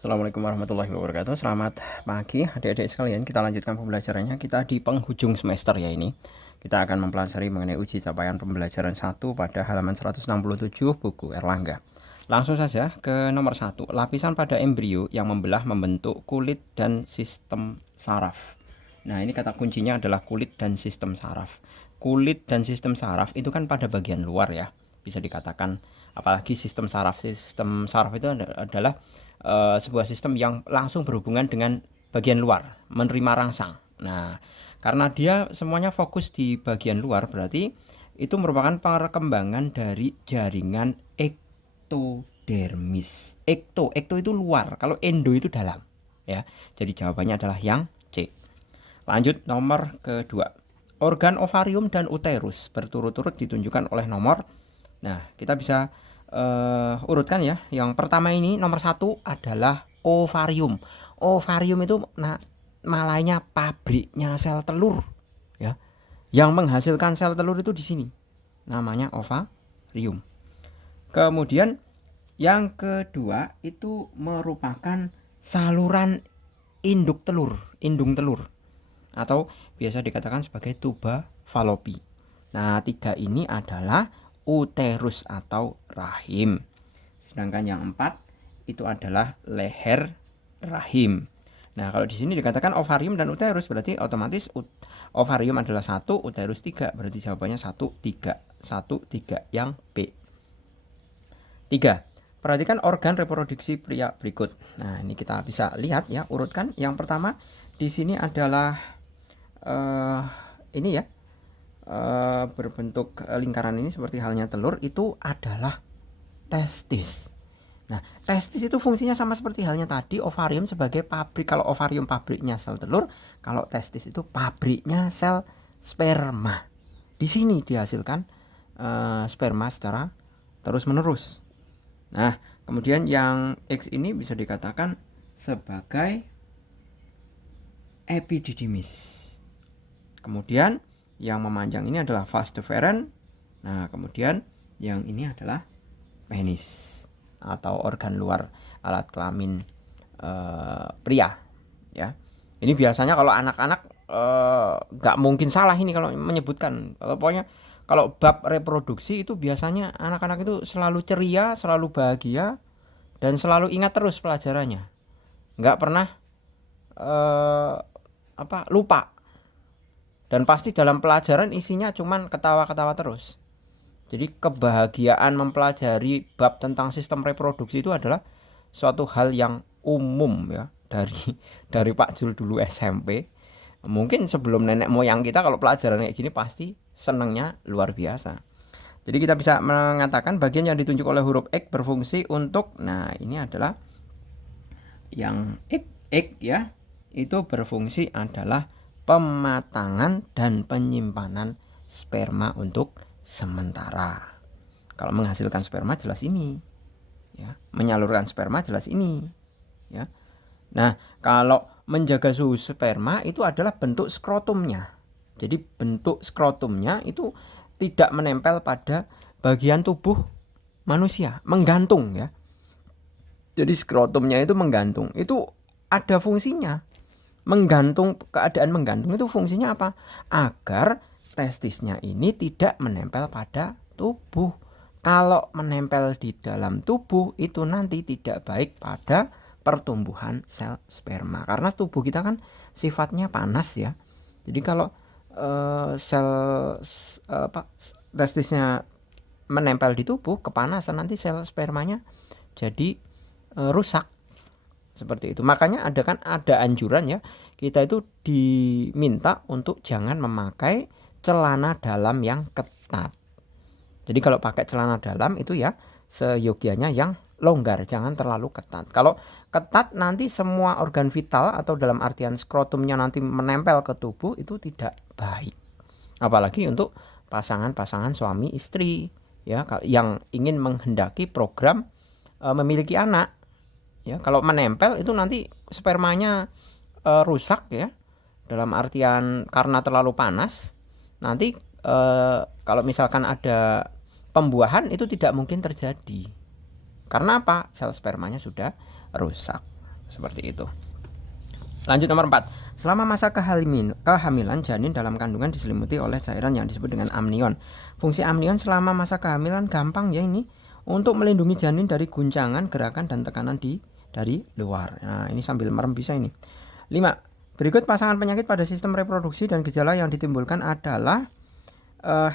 Assalamualaikum warahmatullahi wabarakatuh. Selamat pagi adik-adik sekalian. Kita lanjutkan pembelajarannya. Kita di penghujung semester ya ini. Kita akan mempelajari mengenai uji capaian pembelajaran 1 pada halaman 167 buku Erlangga. Langsung saja ke nomor 1. Lapisan pada embrio yang membelah membentuk kulit dan sistem saraf. Nah, ini kata kuncinya adalah kulit dan sistem saraf. Kulit dan sistem saraf itu kan pada bagian luar ya. Bisa dikatakan apalagi sistem saraf. Sistem saraf itu adalah sebuah sistem yang langsung berhubungan dengan bagian luar, menerima rangsang. Nah, karena dia semuanya fokus di bagian luar, berarti itu merupakan perkembangan dari jaringan ektodermis. Ekto itu luar, kalau endo itu dalam. Ya, jadi jawabannya adalah yang C. Lanjut nomor kedua. Organ ovarium dan uterus berturut-turut ditunjukkan oleh nomor. Nah, kita bisa urutkan ya. Yang pertama ini nomor 1 adalah ovarium. Ovarium itu malainya pabriknya sel telur ya. Yang menghasilkan sel telur itu di sini. Namanya ovarium. Kemudian yang kedua itu merupakan saluran indung telur atau biasa dikatakan sebagai tuba falopi. Nah, 3 ini adalah uterus atau rahim. Sedangkan yang 4 itu adalah leher rahim. Nah, kalau di sini dikatakan ovarium dan uterus berarti otomatis ovarium adalah 1, uterus 3. Berarti jawabannya 1, 3. 1, 3 yang B. 3. Perhatikan organ reproduksi pria berikut. Nah, ini kita bisa lihat ya, urutkan. Yang pertama di sini adalah ini ya. Berbentuk lingkaran ini seperti halnya telur, itu adalah testis. Nah, testis itu fungsinya sama seperti halnya tadi ovarium sebagai pabrik. Kalau ovarium pabriknya sel telur, kalau testis itu pabriknya sel sperma. Di sini dihasilkan sperma secara terus-menerus. Nah, kemudian yang X ini bisa dikatakan sebagai epididymis. Kemudian yang memanjang ini adalah vas deferens. Nah, kemudian yang ini adalah penis atau organ luar alat kelamin pria ya. Ini biasanya kalau anak-anak nggak mungkin salah ini kalau menyebutkan. Pokoknya kalau bab reproduksi itu biasanya anak-anak itu selalu ceria, selalu bahagia, dan selalu ingat terus pelajarannya. Nggak pernah lupa. Dan pasti dalam pelajaran isinya cuman ketawa-ketawa terus. Jadi kebahagiaan mempelajari bab tentang sistem reproduksi itu adalah suatu hal yang umum ya dari Pak Jul dulu SMP. Mungkin sebelum nenek moyang kita kalau pelajaran kayak gini pasti senangnya luar biasa. Jadi kita bisa mengatakan bagian yang ditunjuk oleh huruf X berfungsi untuk, nah ini adalah yang X ya, itu berfungsi adalah pematangan dan penyimpanan sperma untuk sementara. Kalau menghasilkan sperma jelas ini ya, menyalurkan sperma jelas ini ya. Nah, kalau menjaga suhu sperma itu adalah bentuk skrotumnya. Jadi bentuk skrotumnya itu tidak menempel pada bagian tubuh manusia, menggantung ya. Jadi skrotumnya itu menggantung. Itu ada fungsinya. Keadaan menggantung itu fungsinya apa? Agar testisnya ini tidak menempel pada tubuh. Kalau menempel di dalam tubuh itu nanti tidak baik pada pertumbuhan sel sperma. Karena tubuh kita kan sifatnya panas ya. Jadi kalau testisnya menempel di tubuh, kepanasan, nanti sel spermanya jadi rusak. Seperti itu. Makanya ada anjuran ya, kita itu diminta untuk jangan memakai celana dalam yang ketat. Jadi kalau pakai celana dalam itu ya seyogianya yang longgar, jangan terlalu ketat. Kalau ketat nanti semua organ vital atau dalam artian skrotumnya nanti menempel ke tubuh, itu tidak baik. Apalagi untuk pasangan-pasangan suami istri ya, yang ingin menghendaki program memiliki anak. Ya, kalau menempel itu nanti spermanya rusak ya. Dalam artian karena terlalu panas, nanti kalau misalkan ada pembuahan itu tidak mungkin terjadi. Karena apa? Sel spermanya sudah rusak. Seperti itu. Lanjut nomor 4. Selama masa kehamilan, janin dalam kandungan diselimuti oleh cairan yang disebut dengan amnion. Fungsi amnion selama masa kehamilan gampang ya ini, untuk melindungi janin dari guncangan, gerakan, dan tekanan dari luar. Nah, ini sambil merem bisa ini. 5. Berikut pasangan penyakit pada sistem reproduksi dan gejala yang ditimbulkan adalah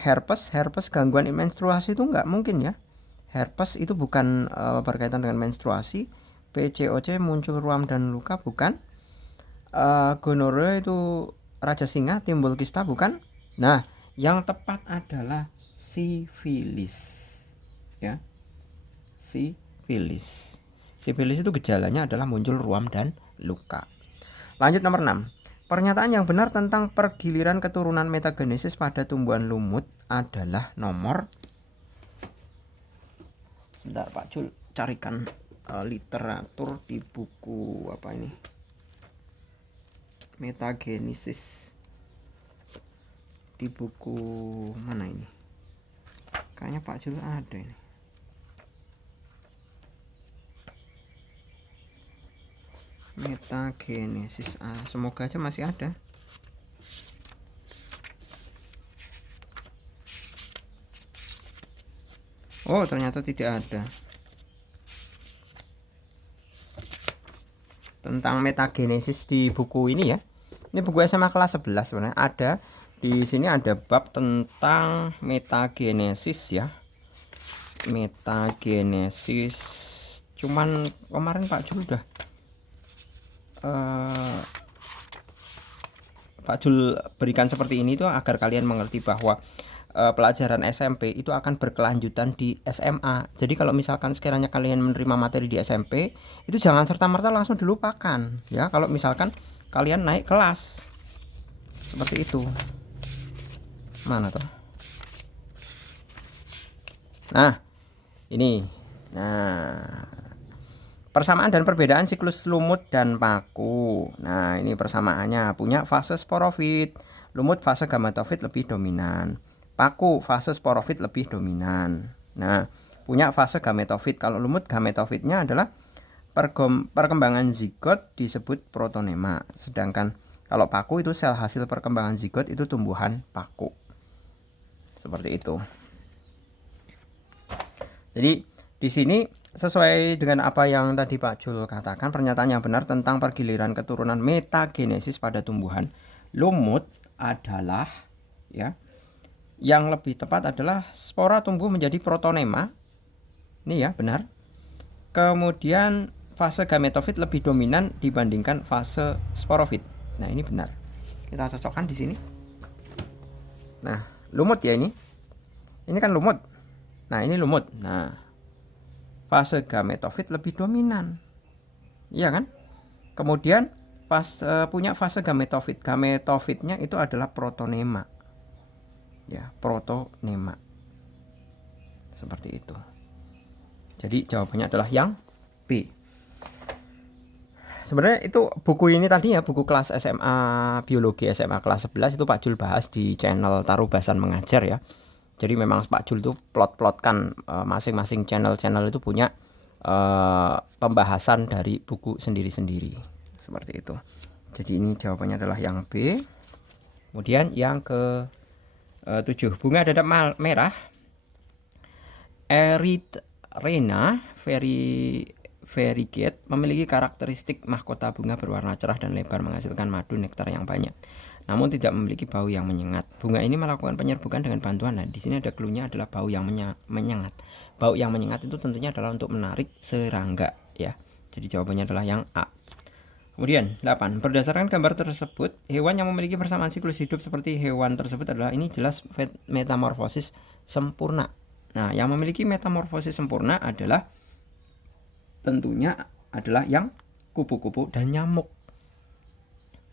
herpes. Herpes gangguan menstruasi itu enggak mungkin ya. Herpes itu bukan berkaitan dengan menstruasi. PCOC muncul ruam dan luka bukan. Gonorrhea itu raja singa timbul kista bukan. Nah, yang tepat adalah sifilis ya. Sifilis itu gejalanya adalah muncul ruam dan luka. Lanjut nomor 6. Pernyataan yang benar tentang pergiliran keturunan metagenesis pada tumbuhan lumut adalah nomor. Sebentar Pak Jul carikan literatur di buku apa ini, metagenesis, di buku mana ini, kayaknya Pak Jul ada ini. Metagenesis, semoga aja masih ada. Oh, ternyata tidak ada. Tentang metagenesis di buku ini ya. Ini buku SMA kelas 11 sebenarnya. Ada di sini ada bab tentang metagenesis ya. Metagenesis. Cuman kemarin Pak Jul udah Pak Jul berikan seperti ini tuh agar kalian mengerti bahwa pelajaran SMP itu akan berkelanjutan di SMA. Jadi kalau misalkan sekiranya kalian menerima materi di SMP, itu jangan serta-merta langsung dilupakan ya. Kalau misalkan kalian naik kelas seperti itu. Mana tuh? Nah, ini. Nah, persamaan dan perbedaan siklus lumut dan paku. Nah, ini persamaannya. Punya fase sporofit. Lumut fase gametofit lebih dominan. Paku fase sporofit lebih dominan. Nah, punya fase gametofit. Kalau lumut gametofitnya adalah perkembangan zigot disebut protonema. Sedangkan kalau paku itu sel hasil perkembangan zigot itu tumbuhan paku. Seperti itu. Jadi di sini sesuai dengan apa yang tadi Pak Jul katakan, pernyataan yang benar tentang pergiliran keturunan metagenesis pada tumbuhan lumut adalah ya, yang lebih tepat adalah spora tumbuh menjadi protonema. Ini ya, benar. Kemudian fase gametofit lebih dominan dibandingkan fase sporofit. Nah, ini benar. Kita cocokkan di sini. Nah, lumut ya ini. Ini kan lumut. Nah, ini lumut. Nah, fase gametofit lebih dominan. Iya kan? Kemudian punya fase gametofit. Gametofitnya itu adalah protonema. Ya, protonema. Seperti itu. Jadi jawabannya adalah yang B. Sebenarnya itu buku ini tadi ya, buku kelas SMA biologi SMA kelas 11 itu Pak Jul bahas di channel Tarubasan Mengajar ya. Jadi memang Pak Jul itu plot-plotkan masing-masing channel itu punya pembahasan dari buku sendiri-sendiri. Seperti itu. Jadi ini jawabannya adalah yang B. Kemudian yang ke 7. Bunga dadap merah Erythrina variegate memiliki karakteristik mahkota bunga berwarna cerah dan lebar, menghasilkan madu nektar yang banyak, namun tidak memiliki bau yang menyengat. Bunga ini melakukan penyerbukan dengan bantuan. Nah, di sini ada clue-nya adalah bau yang menyengat. Bau yang menyengat itu tentunya adalah untuk menarik serangga ya. Jadi jawabannya adalah yang A. Kemudian 8. Berdasarkan gambar tersebut, hewan yang memiliki persamaan siklus hidup seperti hewan tersebut adalah, ini jelas metamorfosis sempurna. Nah, yang memiliki metamorfosis sempurna adalah tentunya adalah yang kupu-kupu dan nyamuk.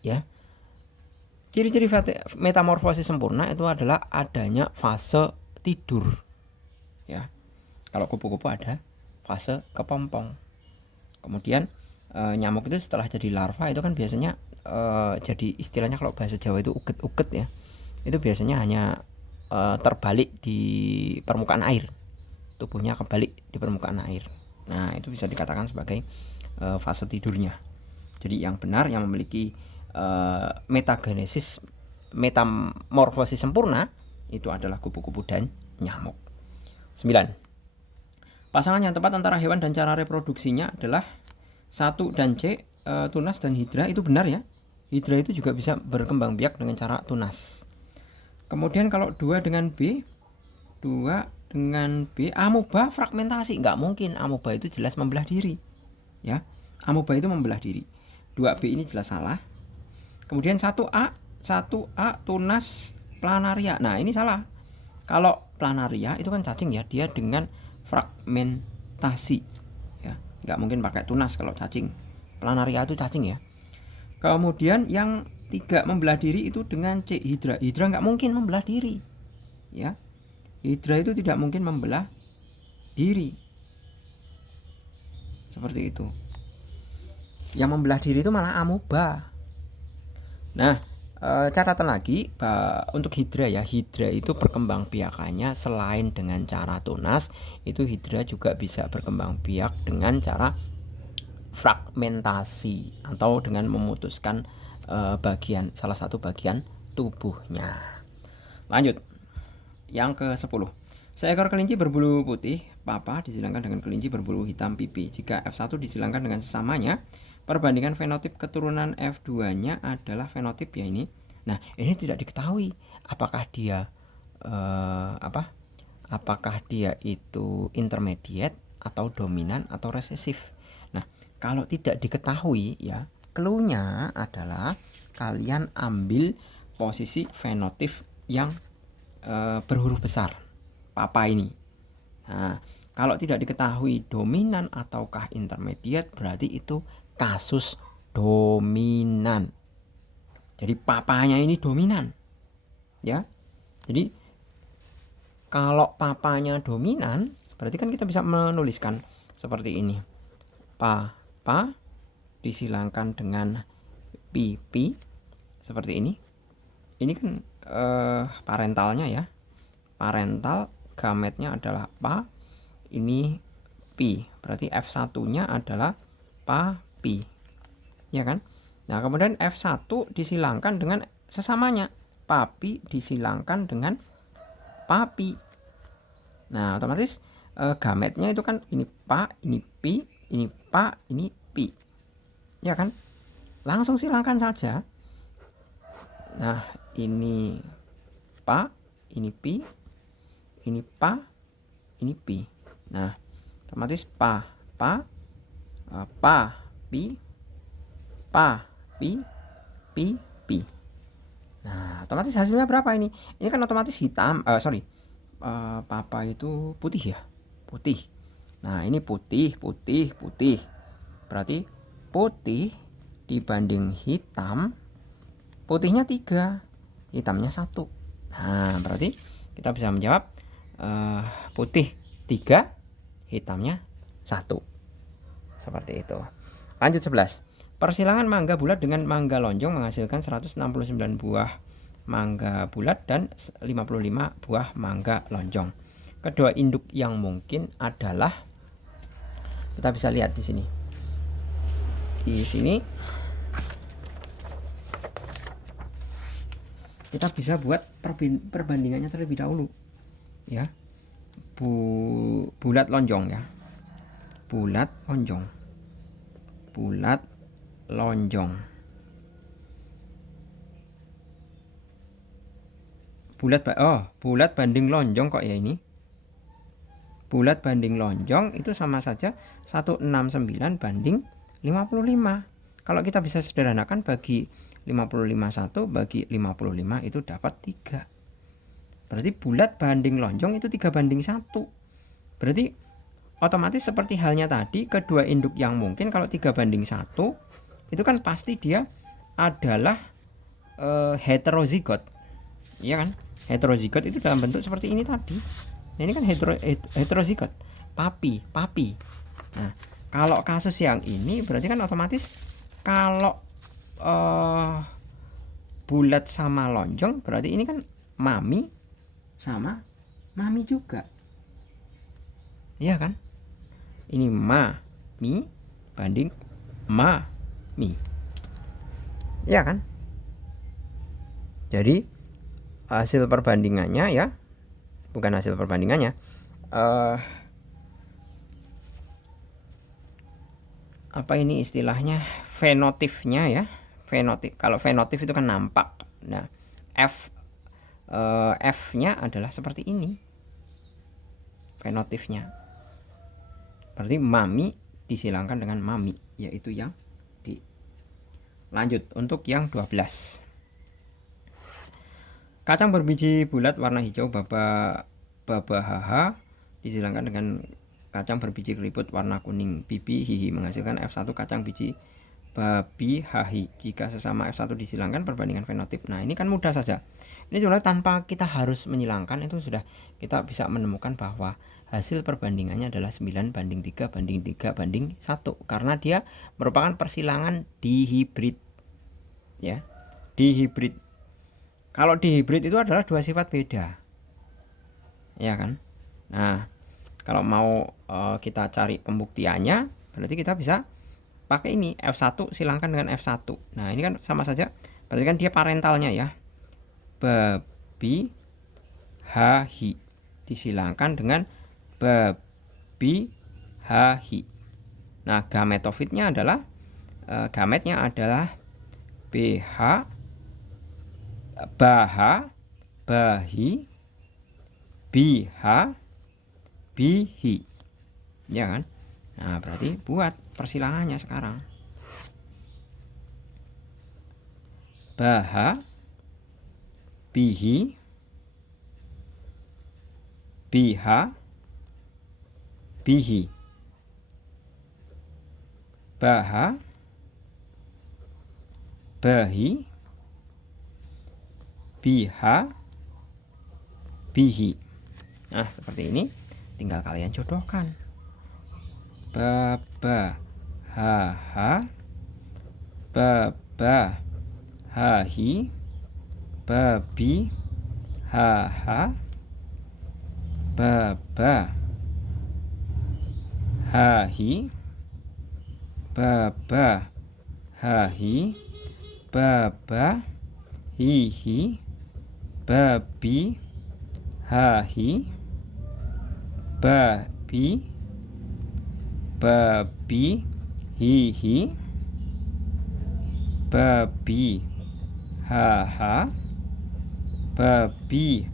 Ya. Ciri-ciri metamorfosis sempurna itu adalah adanya fase tidur. Ya. Kalau kupu-kupu ada fase kepompong. Kemudian nyamuk itu setelah jadi larva itu kan biasanya jadi istilahnya kalau bahasa Jawa itu uget-uget ya. Itu biasanya hanya terbalik di permukaan air. Tubuhnya kebalik di permukaan air. Nah, itu bisa dikatakan sebagai fase tidurnya. Jadi yang benar, yang memiliki metagenesis, metamorfosis sempurna itu adalah kupu-kupu dan nyamuk. 9. Pasangan yang tepat antara hewan dan cara reproduksinya adalah 1 dan C, tunas dan hidra. Itu benar ya. Hidra itu juga bisa berkembang biak dengan cara tunas. Kemudian kalau 2 dengan B, 2 dengan B, amoeba fragmentasi. Nggak mungkin, amoeba itu jelas membelah diri. Ya, amoeba itu membelah diri. 2B ini jelas salah. Kemudian 1A tunas planaria. Nah, ini salah. Kalau planaria itu kan cacing ya, dia dengan fragmentasi. Ya, nggak mungkin pakai tunas kalau cacing. Planaria itu cacing ya. Kemudian yang 3 membelah diri itu dengan C, hidra. Hidra nggak mungkin membelah diri. Ya. Hidra itu tidak mungkin membelah diri. Seperti itu. Yang membelah diri itu malah amoeba. Nah, catatan lagi untuk hidra ya. Hidra itu berkembang biakannya selain dengan cara tunas, itu hidra juga bisa berkembang biak dengan cara fragmentasi atau dengan memutuskan salah satu bagian tubuhnya. Lanjut. Yang ke-10. Seekor kelinci berbulu putih papa disilangkan dengan kelinci berbulu hitam pipi. Jika F1 disilangkan dengan sesamanya, perbandingan fenotip keturunan F2-nya adalah fenotip ya ini. Nah, ini tidak diketahui apakah dia apakah dia itu intermediate atau dominan atau resesif. Nah, kalau tidak diketahui ya, clue-nya adalah kalian ambil posisi fenotip yang berhuruf besar papa ini. Nah, kalau tidak diketahui dominan ataukah intermediate, berarti itu kasus dominan. Jadi papanya ini dominan, ya. Jadi kalau papanya dominan, berarti kan kita bisa menuliskan seperti ini. Papa disilangkan dengan pipi seperti ini. Ini kan parentalnya ya. Parental gametnya adalah pa, ini pi. Berarti F1-nya adalah papi. Ya kan? Nah, kemudian F1 disilangkan dengan sesamanya. Papi disilangkan dengan papi. Nah, otomatis gametnya itu kan ini pa, ini pi, ini pa, ini pi. Ya kan? Langsung silangkan saja. Nah, ini pa, ini pi, ini pa, ini pi. Nah, otomatis pa, pi, pi. Nah, otomatis hasilnya berapa ini? Ini kan otomatis hitam, papa itu putih ya, putih. Nah, ini putih. Berarti putih dibanding hitam, putihnya 3, hitamnya 1. Nah, berarti kita bisa menjawab putih 3, hitamnya 1. Seperti itu. Lanjut 11. Persilangan mangga bulat dengan mangga lonjong menghasilkan 169 buah mangga bulat dan 55 buah mangga lonjong. Kedua induk yang mungkin adalah, kita bisa lihat di sini. Di sini kita bisa buat perbandingannya terlebih dahulu ya. Bulat lonjong ya. Bulat lonjong. Bulat banding lonjong kok ya ini. Bulat banding lonjong itu sama saja 169 banding 55. Kalau kita bisa sederhanakan, bagi 55 1 bagi 55 itu dapat 3. Berarti bulat banding lonjong itu 3 banding 1. Berarti otomatis seperti halnya tadi, kedua induk yang mungkin kalau 3 banding 1 itu kan pasti dia adalah heterozigot. Iya kan? Heterozigot itu dalam bentuk seperti ini tadi. Nah, ini kan heterozigot. Papi. Nah, kalau kasus yang ini berarti kan otomatis kalau bulat sama lonjong berarti ini kan mami sama mami juga. Iya kan? Ini mami banding mami. Ya kan? Jadi hasil perbandingannya ya, bukan hasil perbandingannya, apa ini istilahnya, fenotipnya ya. Fenotip, kalau fenotip itu kan nampak. Nah, F-nya adalah seperti ini fenotipnya. Berarti mami disilangkan dengan mami, yaitu yang D. Lanjut untuk yang 12. Kacang berbiji bulat warna hijau babahaha disilangkan dengan kacang berbiji keriput warna kuning bibi hihi menghasilkan F1 kacang biji babi hahi. Jika sesama F1 disilangkan perbandingan fenotip. Nah, ini kan mudah saja. Ini sebenarnya tanpa kita harus menyilangkan, itu sudah kita bisa menemukan bahwa hasil perbandingannya adalah 9 banding 3 banding 3 banding 1, karena dia merupakan persilangan dihibrid ya. Dihibrid. Kalau dihibrid itu adalah dua sifat beda. Ya kan? Nah, kalau mau kita cari pembuktiannya, berarti kita bisa pakai ini F1 silangkan dengan F1. Nah, ini kan sama saja. Berarti kan dia parentalnya ya. Babi hahi disilangkan dengan babi hahi. Nah, gametofitnya adalah gametnya adalah BH baha bahi biha bihi. Ya kan? Nah, berarti buat persilangannya sekarang. Baha bihi biha bihi. Baha bahi biha bihi. Nah, seperti ini tinggal kalian jodohkan. Baba haha baba hahi babi haha baba hahi baba hahi baba hihi babi hahi babi babi hihi babi haha babi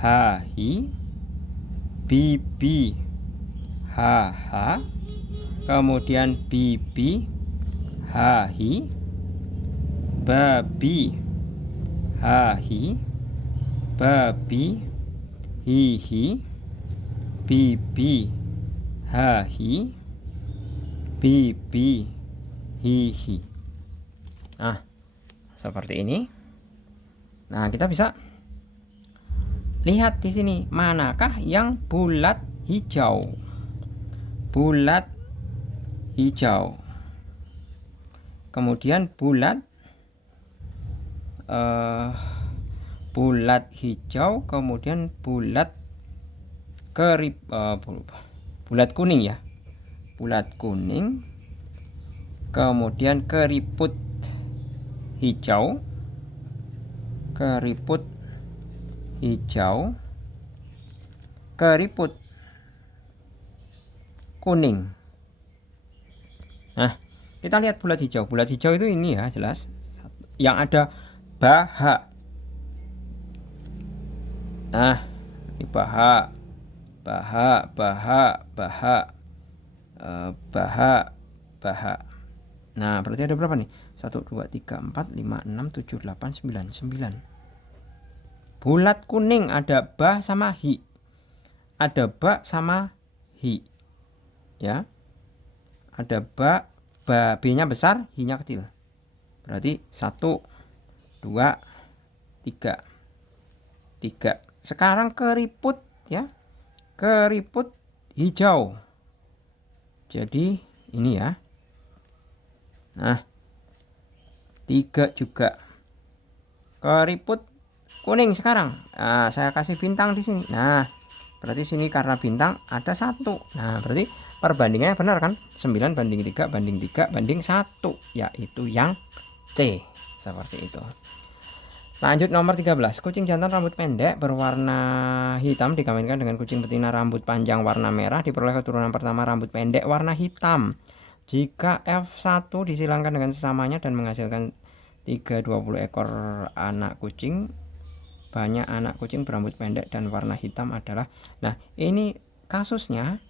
hahi bibi haha kemudian bibi hahi babi hahi babi hihi bibi hahi bibi hihi. Nah, seperti ini. Nah, kita bisa lihat di sini manakah yang bulat hijau. Bulat hijau. Kemudian bulat hijau, kemudian bulat bulat kuning ya. Bulat kuning, kemudian keriput hijau, keriput hijau, keriput kuning. Nah, kita lihat bulat hijau. Bulat hijau itu ini ya, jelas yang ada baha. Nah, ini baha, baha, baha, baha, baha, baha. Nah, berarti ada berapa nih? 1, 2, 3, 4, 5, 6, 7, 8, 9, 9. Bulat kuning ada ba sama hi. Ada ba sama hi. Ya. Ada ba, B-nya besar, hi-nya kecil. Berarti 1, 2, 3. 3. Sekarang keriput ya. Keriput hijau. Jadi ini ya. Nah, 3 juga. Keriput kuning sekarang. Nah, saya kasih bintang di sini. Nah, berarti sini karena bintang ada 1. Nah, berarti perbandingannya benar kan? 9 banding 3 banding 3 banding 1, yaitu yang C. Seperti itu. Lanjut nomor 13. Kucing jantan rambut pendek berwarna hitam dikawinkan dengan kucing betina rambut panjang warna merah, diperoleh keturunan pertama rambut pendek warna hitam. Jika F1 disilangkan dengan sesamanya dan menghasilkan 320 ekor anak kucing, banyak anak kucing berambut pendek dan warna hitam adalah. Nah, ini kasusnya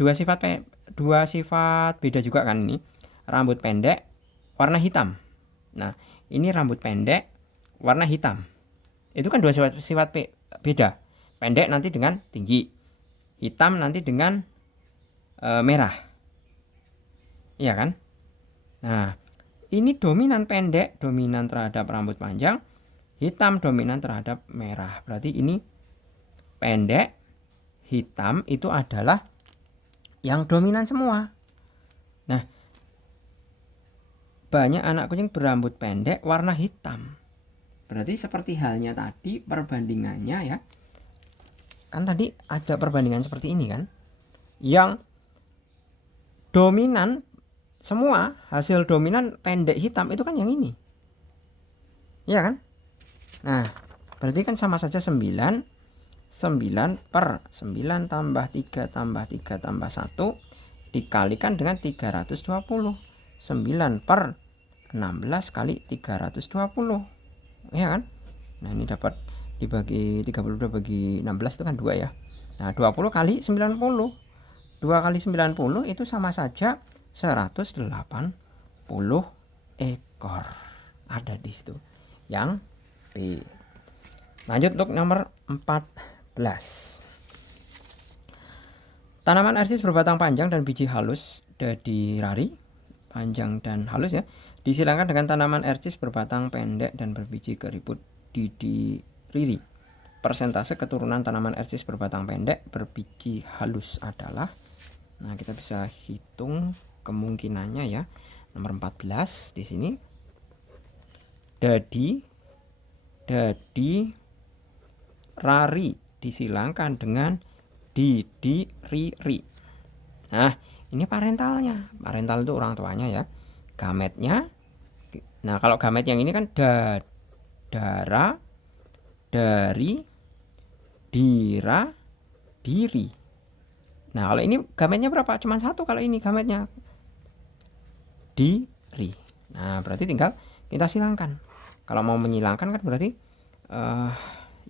dua sifat beda juga kan ini. Rambut pendek warna hitam. Nah, ini rambut pendek warna hitam. Itu kan dua sifat beda. Pendek nanti dengan tinggi, hitam nanti dengan merah. Iya kan? Nah, ini dominan pendek, dominan terhadap rambut panjang, hitam dominan terhadap merah. Berarti ini pendek, hitam itu adalah yang dominan semua. Nah, banyak anak kucing berambut pendek warna hitam. Berarti seperti halnya tadi perbandingannya ya. Kan tadi ada perbandingan seperti ini kan. Yang dominan semua, hasil dominan pendek hitam itu kan yang ini. Iya kan? Nah, berarti kan sama saja 9 per 9 tambah 3 tambah 3 tambah 1 dikalikan dengan 320. 9 per 16 kali 320. Ya kan? Nah, ini dapat dibagi 32 bagi 16 itu kan 2 ya. Nah, 20 kali 90. 2 kali 90 itu sama saja 180 ekor. Ada di situ. Yang B. Lanjut untuk nomor 14. Tanaman arcis berbatang panjang dan biji halus Dadirari, panjang dan halus ya, disilangkan dengan tanaman ercis berbatang pendek dan berbiji keriput Didiriri. Persentase keturunan tanaman ercis berbatang pendek berbiji halus adalah, nah kita bisa hitung kemungkinannya ya. Nomor 14 di sini. Dadirari disilangkan dengan Didiriri. Nah, ini parentalnya. Parental itu orang tuanya ya. Gametnya. Nah, kalau gamet yang ini kan dara, dari, dira, diri. Nah, kalau ini gametnya berapa? Cuma satu kalau ini gametnya. Diri. Nah, berarti tinggal kita silangkan. Kalau mau menyilangkan kan berarti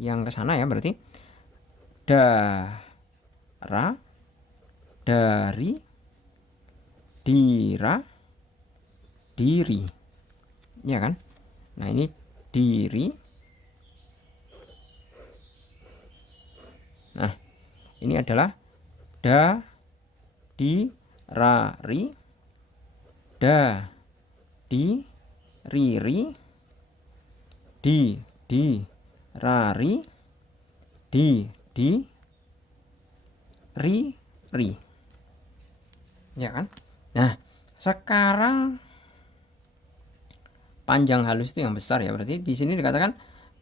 yang ke sana ya, berarti dara, dari, dira, diri. Ya kan? Nah, ini diri. Nah, ini adalah dadirari, dadiriri, didirari, didiriri. Ya kan? Nah, sekarang panjang halus itu yang besar ya. Berarti di sini dikatakan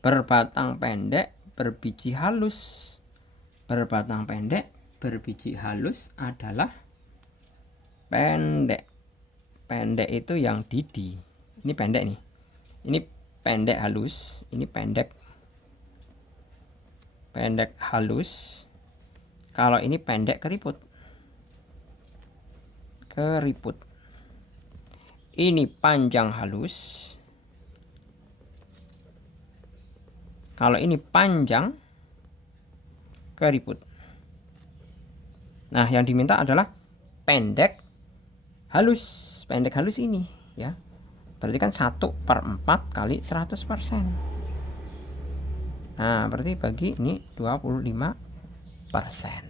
berbatang pendek, berbiji halus. Berbatang pendek, berbiji halus adalah pendek. Pendek itu yang didi. Ini pendek nih. Ini pendek halus, ini pendek. Pendek halus. Kalau ini pendek keriput. Keriput. Ini panjang halus. Kalau ini panjang keriput. Nah, yang diminta adalah pendek halus. Pendek halus ini ya. Berarti kan 1/4 kali 100%. Nah, berarti bagi ini 25%.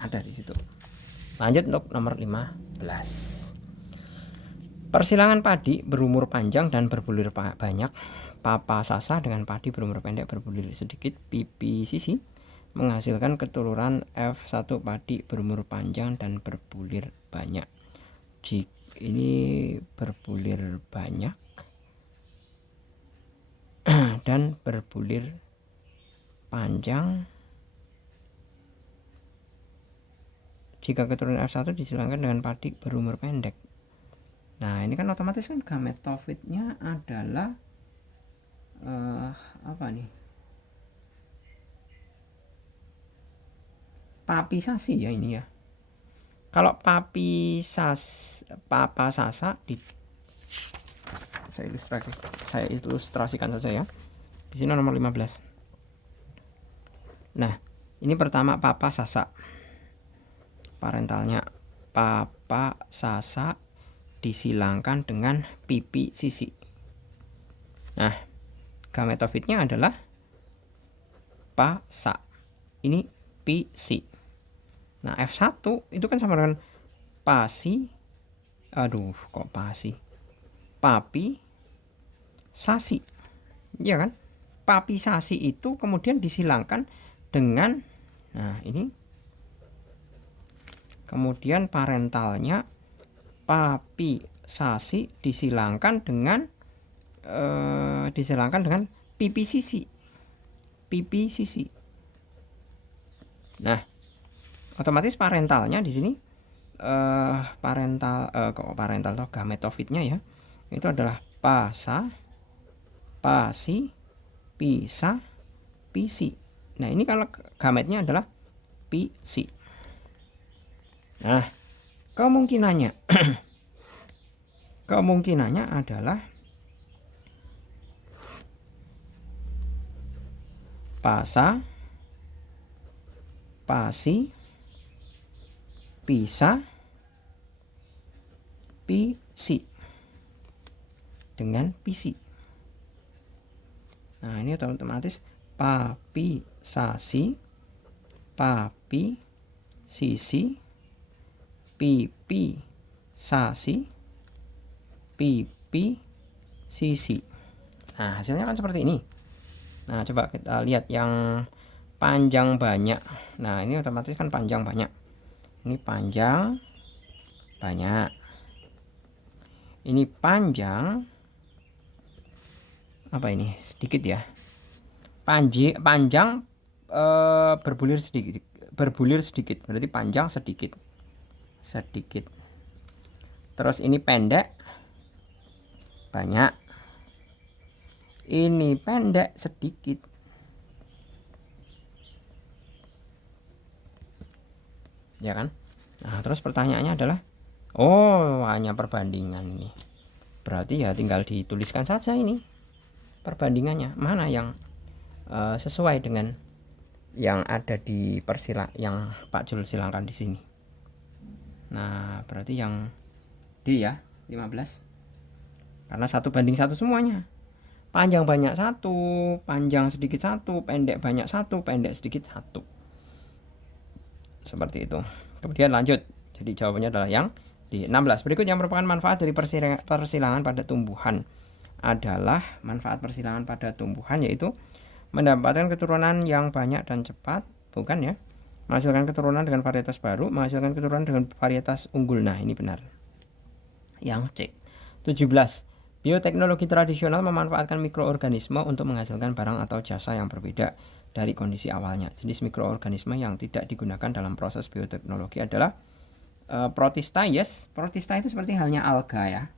Ada di situ. Lanjut untuk nomor 15. Persilangan padi berumur panjang dan berbulir banyak. Papa sasa dengan padi berumur pendek berbulir sedikit. Pipi sisi menghasilkan keturunan F1 padi berumur panjang dan berbulir banyak. Jika ini berbulir banyak dan berbulir panjang. Jika keturunan F1 disilangkan dengan padi berumur pendek. Nah, ini kan otomatis kan gametofitnya adalah apa nih? Papisasi ya ini ya. Kalau papasasa saya ilustrasikan saja ya. Di sini nomor 15. Nah, ini pertama papasasa. Parentalnya papasasa disilangkan dengan pipi sisi. Nah, gametofitnya adalah pasa. Ini pisi. Nah, F1 itu kan sama dengan pasi. Aduh, kok pasi? Papi sasi. Iya kan? Papi sasi itu kemudian disilangkan dengan, nah ini, kemudian parentalnya papi sasi disilangkan dengan pipi sisi. Pipi sisi. Nah, otomatis parentalnya di sini parental atau gametofitnya ya, itu adalah pasa, pasi, pisa, pisi. Nah, ini kalau gametnya adalah pisi. Nah, kemungkinannya adalah pasa, pasi, pisa, pisi dengan pisi. Nah, ini otomatis papi sasi, papi sisi, pipi sasi, pipi sisi. Nah, hasilnya kan seperti ini. Nah, coba kita lihat yang panjang banyak. Nah, ini otomatis kan panjang banyak. Ini panjang banyak. Ini panjang apa ini? Sedikit ya. Panjang berbulir sedikit. Berarti panjang sedikit. Terus ini pendek banyak. Ini pendek sedikit. Ya kan? Nah, terus pertanyaannya adalah, oh, hanya perbandingan ini. Berarti ya tinggal dituliskan saja ini perbandingannya, mana yang sesuai dengan yang ada di yang Pak Jul silangkan di sini. Nah, berarti yang D ya, 15. Karena 1:1 semuanya. Panjang banyak 1, panjang sedikit 1, pendek banyak 1, pendek sedikit 1. Seperti itu. Kemudian lanjut. Jadi jawabannya adalah yang D. 16. Berikut yang merupakan manfaat dari persilangan pada tumbuhan adalah manfaat persilangan pada tumbuhan yaitu mendapatkan keturunan yang banyak dan cepat, bukan ya? Menghasilkan keturunan dengan varietas baru, menghasilkan keturunan dengan varietas unggul. Nah, ini benar. Yang C. 17. Bioteknologi tradisional memanfaatkan mikroorganisme untuk menghasilkan barang atau jasa yang berbeda dari kondisi awalnya. Jenis mikroorganisme yang tidak digunakan dalam proses bioteknologi adalah protista. Yes, protista itu seperti halnya alga ya.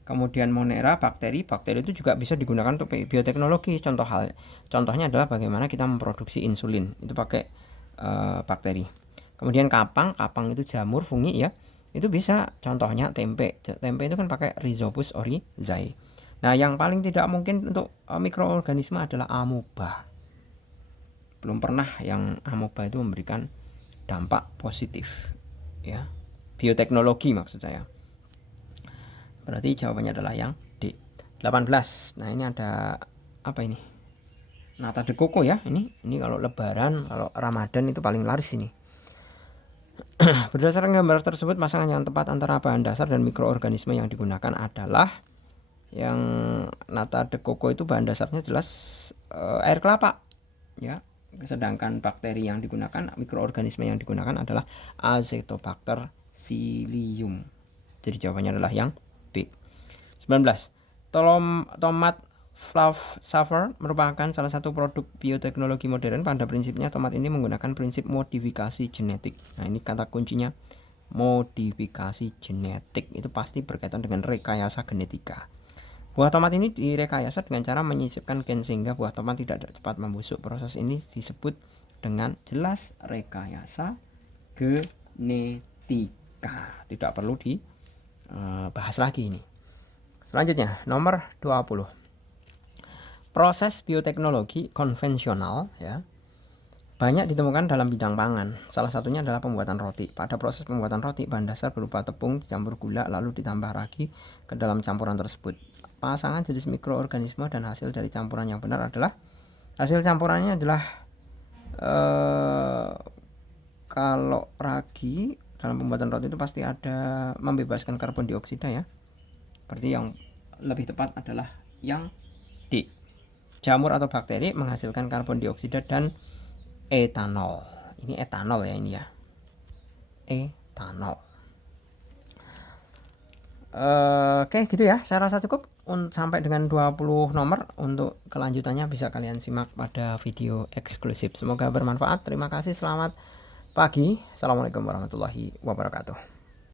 Kemudian Monera, bakteri itu juga bisa digunakan untuk bioteknologi. Contohnya adalah bagaimana kita memproduksi insulin, itu pakai bakteri. Kemudian kapang itu jamur fungi ya, itu bisa. Contohnya tempe itu kan pakai Rhizopus oryzae. Nah, yang paling tidak mungkin untuk mikroorganisme adalah amoeba. Belum pernah yang amoeba itu memberikan dampak positif ya, bioteknologi maksud saya. Berarti jawabannya adalah yang D. 18. Nah, ini ada apa ini? Nata de coco ya. Ini kalau lebaran, kalau Ramadan itu paling laris ini. Berdasarkan gambar tersebut, pasangan yang tepat antara bahan dasar dan mikroorganisme yang digunakan adalah, yang nata de coco itu bahan dasarnya jelas air kelapa ya. Sedangkan bakteri yang digunakan, mikroorganisme yang digunakan adalah Azotobacter psyllium. Jadi jawabannya adalah yang B. 19. Tomat Flavsaver merupakan salah satu produk bioteknologi modern. Pada prinsipnya tomat ini menggunakan prinsip modifikasi genetik. Nah, ini kata kuncinya modifikasi genetik. Itu pasti berkaitan dengan rekayasa genetika. Buah tomat ini direkayasa dengan cara menyisipkan gen sehingga buah tomat tidak cepat membusuk. Proses ini disebut dengan jelas rekayasa genetika. Tidak perlu dibahas lagi ini. Selanjutnya nomor 20. Proses bioteknologi konvensional ya banyak ditemukan dalam bidang pangan. Salah satunya adalah pembuatan roti. Pada proses pembuatan roti, bahan dasar berupa tepung dicampur gula lalu ditambah ragi ke dalam campuran tersebut. Pasangan jenis mikroorganisme dan hasil dari campuran yang benar adalah hasil campurannya adalah kalau ragi dalam pembuatan roti itu pasti ada membebaskan karbon dioksida ya. Berarti yang lebih tepat adalah yang D. Jamur atau bakteri menghasilkan karbon dioksida dan etanol. Ini etanol ya ini ya. Etanol. Oke gitu ya. Saya rasa cukup sampai dengan 20 nomor. Untuk kelanjutannya bisa kalian simak pada video eksklusif. Semoga bermanfaat. Terima kasih. Selamat pagi. Assalamualaikum warahmatullahi wabarakatuh.